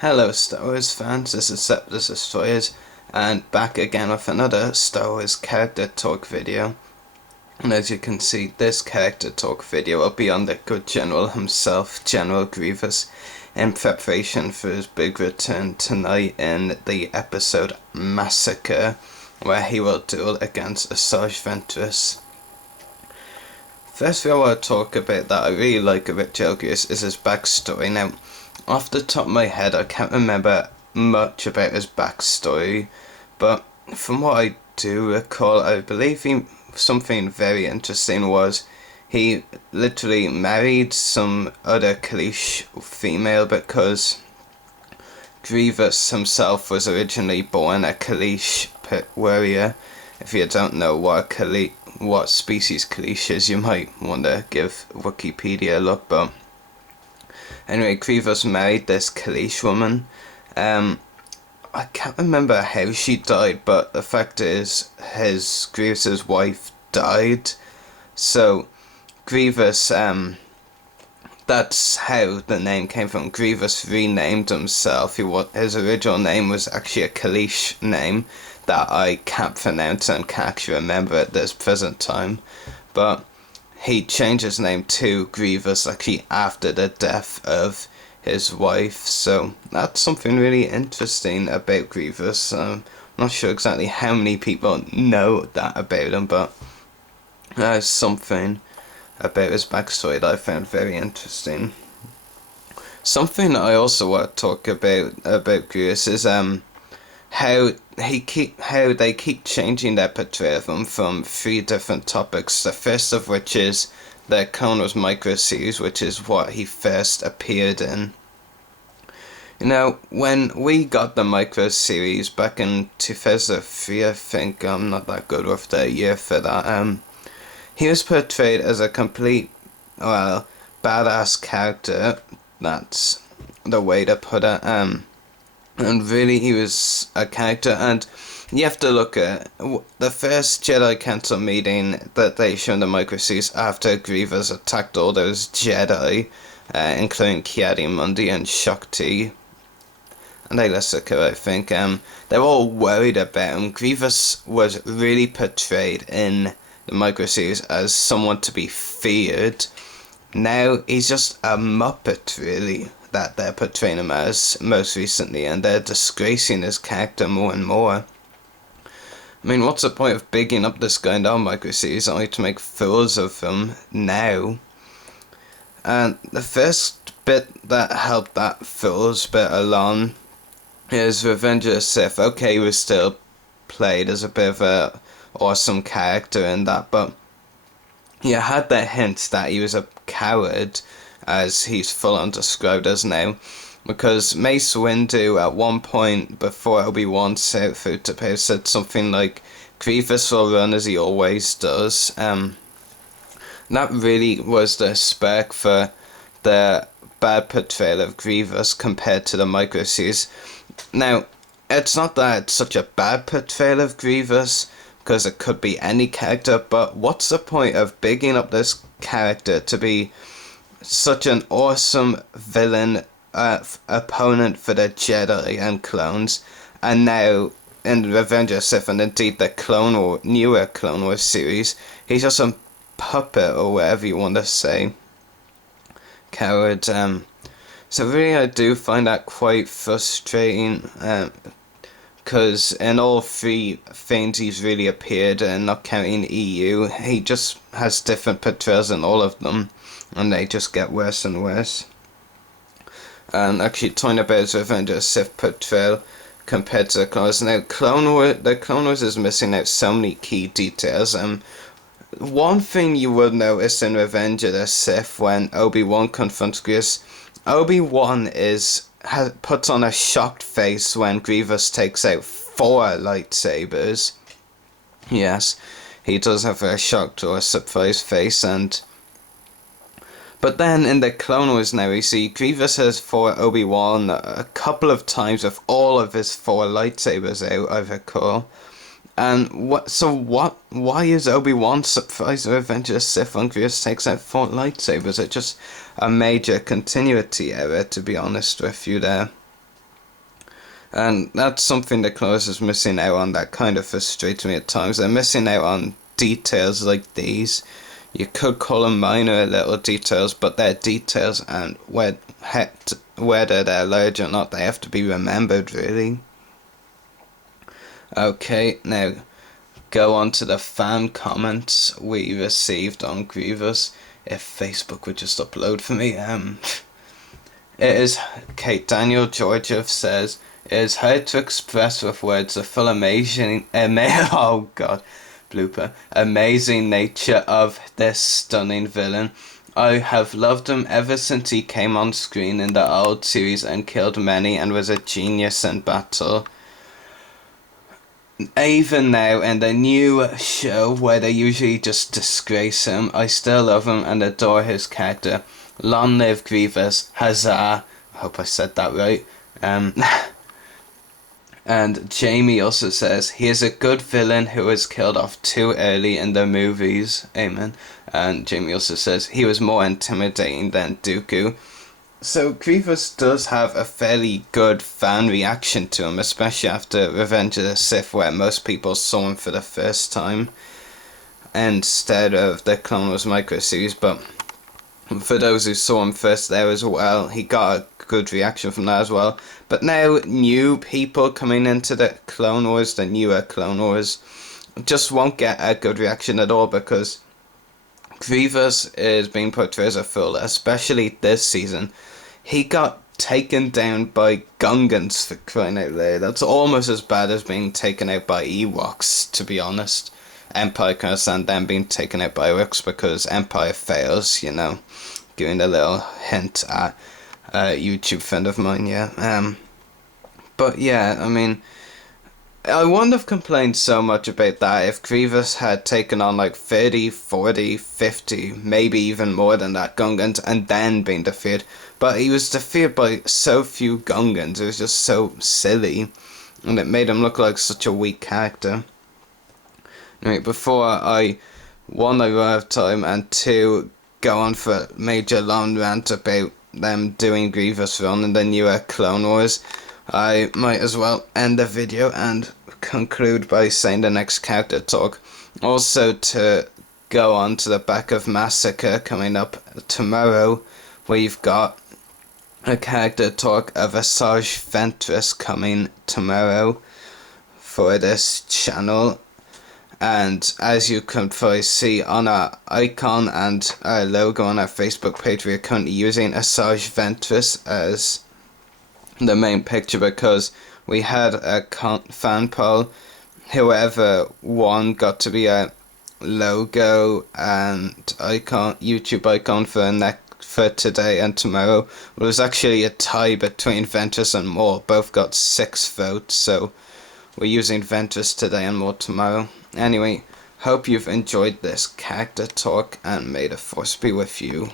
Hello Star Wars fans, this is Septus Destroyers, and back again with another Star Wars character talk video. And as you can see, this character talk video will be on the good General himself, General Grievous, in preparation for his big return tonight in the episode Massacre, where he will duel against Asajj Ventress. First thing I want to talk about that I really like about General Grievous is his backstory. Now, off the top of my head, I can't remember much about his backstory, but from what I do recall, I believe something very interesting was he literally married some other Kaleesh female because Grievous himself was originally born a Kaleesh warrior. If you don't know what species Kaleesh is, you might want to give Wikipedia a look, but anyway, Grievous married this Kaleesh woman. I can't remember how she died, but the fact is, Grievous's wife died. So, Grievous, that's how the name came from. Grievous renamed himself. His original name was actually a Kaleesh name that I can't pronounce and can't actually remember at this present time. But he changed his name to Grievous actually after the death of his wife, so that's something really interesting about Grievous. I'm not sure exactly how many people know that about him, but there's something about his backstory that I found very interesting. Something I also want to talk about Grievous is how they keep changing their portrayal of him from 3 different topics. The first of which is the Clone Wars micro-series, which is what he first appeared in. You know, when we got the micro-series back in 2003, I think, I'm not that good with the year for that, he was portrayed as a complete, badass character. That's the way to put it, and really he was a character, and you have to look at the first Jedi Council meeting that they showed in the micro-series after Grievous attacked all those Jedi, including Ki-Adi-Mundi and Shakti, and Ayla, I think. They were all worried about him. Grievous was really portrayed in the micro-series as someone to be feared. Now he's just a muppet, really, that they're portraying him as most recently, and they're disgracing his character more and more. I mean, what's the point of bigging up this guy in our micro-series only to make fools of him now? And the first bit that helped that fools bit along is Revenge of the Sith. Okay, he was still played as a bit of a awesome character in that, but you had the hints that he was a coward, as he's full on described as now, because Mace Windu at one point before Obi-Wan set out through to power said something like, Grievous will run as he always does. That really was the spark for the bad portrayal of Grievous compared to the micro-series. Now, it's not that it's such a bad portrayal of Grievous, because it could be any character, but what's the point of bigging up this character to be such an awesome villain opponent for the Jedi and clones, and now in Revenge of the Sith and indeed the newer Clone Wars series, he's just a puppet or whatever you want to say. Coward. So really I do find that quite frustrating, because in all 3 things he's really appeared, and not counting EU, he just has different portrayals in all of them, and they just get worse and worse. And actually talking about his Revenge of the Sith portrayal compared to the Clone Wars. Now, the Clone Wars is missing out so many key details. One thing you will notice in Revenge of the Sith when Obi-Wan confronts Grievous, Obi-Wan puts on a shocked face when Grievous takes out 4 lightsabers. Yes, he does have a shocked or a surprised face, but then in the Clone Wars now, we see Grievous has fought Obi-Wan a couple of times with all of his 4 lightsabers out, I recall. And why is Obi-Wan surprised at Revenge of the Sith when Grievous takes out 4 lightsabers? It's just a major continuity error, to be honest with you there. And that's something the Cloners is missing out on that kind of frustrates me at times. They're missing out on details like these. You could call them minor little details, but they're details, and whether they're large or not, they have to be remembered, really. Okay, now go on to the fan comments we received on Grievous. If Facebook would just upload for me. It is Kate Daniel Georgiev says, it is hard to express with words the full amazing oh god, blooper, amazing nature of this stunning villain. I have loved him ever since he came on screen in the old series and killed many and was a genius in battle. Even now in the new show where they usually just disgrace him, I still love him and adore his character. Long live Grievous, huzzah. I hope I said that right. And Jamie also says, he is a good villain who was killed off too early in the movies. Amen. And Jamie also says, he was more intimidating than Dooku. So Grievous does have a fairly good fan reaction to him, especially after Revenge of the Sith, where most people saw him for the first time instead of the Clone Wars micro series. But for those who saw him first there as well, he got a good reaction from that as well. But now new people coming into the Clone Wars, the newer Clone Wars, just won't get a good reaction at all, because Grievous is being portrayed as a fool, especially this season. He got taken down by Gungans, for crying out loud. That's almost as bad as being taken out by Ewoks, to be honest. Empire can understand them being taken out by Ewoks because Empire fails, you know. Giving a little hint at a YouTube friend of mine, yeah. But yeah, I mean, I wouldn't have complained so much about that if Grievous had taken on like 30, 40, 50, maybe even more than that Gungans and then been defeated. But he was defeated by so few Gungans, it was just so silly. And it made him look like such a weak character. Anyway, before I, one, I run out of time, and two, go on for a major long rant about them doing Grievous wrong in the newer Clone Wars, I might as well end the video and conclude by saying the next character talk. Also, to go on to the back of Massacre coming up tomorrow, we've got a character talk of Asajj Ventress coming tomorrow for this channel. And as you can probably see on our icon and our logo on our Facebook page, we are currently using Asajj Ventress as the main picture because we had a fan poll. Whoever won got to be a logo and icon, YouTube icon for today and tomorrow. It was actually a tie between Ventress and Maul. Both got 6 votes, so we're using Ventress today and Maul tomorrow. Anyway, hope you've enjoyed this character talk, and may the Force be with you.